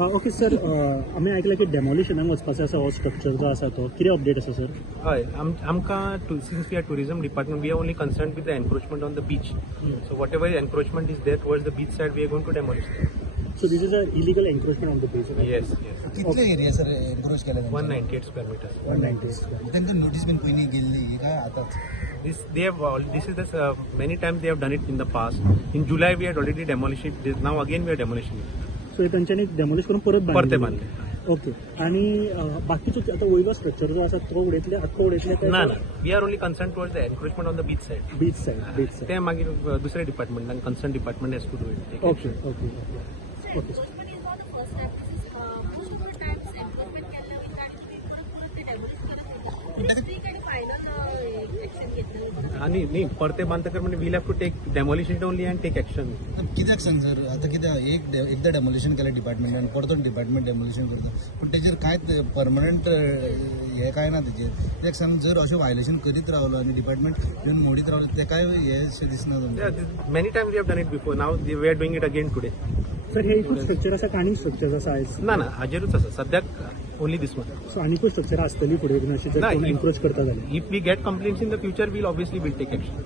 Okay sir, आम्ही ऐकलं की डेमॉलिशनाक वचपाचो आसा हो स्ट्रक्चर जो आसा तो कितें अपडेट आसा सर? हय आमकां since we are tourism department we are only concern with the encroachment on the beach. So what ever encroachment is there towards the beach side we are going to demolish. So this is a illegal encroachment on the beach. Yes कितले area sir encroach केले 198 square meters. 190. त्यांना notice bin पयलीं गेल्ली काय आताच This is the many times they have done it in the past. In July we had already demolished it. Now again we are demolishing it. So तांच्यांनी डेमॉलिश करून परत परते बांदलें. बांधले. ओके. आणि बाकीचो आता वयलो स्ट्रक्चर जो आसा तो उडयतले आख्खो उडयतले काय? ना we are only concern towards the encroachment on the beach side. Beach side. ते मागीर दुसरे डिपार्टमेंटान concern department has to do it. Okay. Enforcement is not the first time. This is multiple times enforcement केलं होतं आणि तुम्ही परत ते demolish करत होता. ठीक आणि final action घेतलं. आणि नाही परते बांधकर म्हणजे will have to take demolition only and take action. कित्याक सांग सर आता कित्याक एकदा डेमोलिशन केलें डिपार्टमेंटान परतून डिपार्टमेंट डेमोलिशन करता पूण तेजेर कांयच परमनंट हें काय ना तेजेर. कित्याक सांग जर अशें वायलेशन करीत रावलो आनी डिपार्टमेंट येवन मोडीत रावलो ते काय हें दिसना तुमकां. Many times we have done it before. Now we are doing it again today. Sir हे एकूच स्ट्रक्चर आसा का आनीक स्ट्रक्चर आसा आयज? ना हाजेरूच आसा सद्याक ओनली दीस वन. सो आनीकूय स्ट्रक्चर आसतली फुडें अशी जर ना, कोण एन्क्रोच करता जाल्यार? If we get complaints in the future, we'll obviously take action.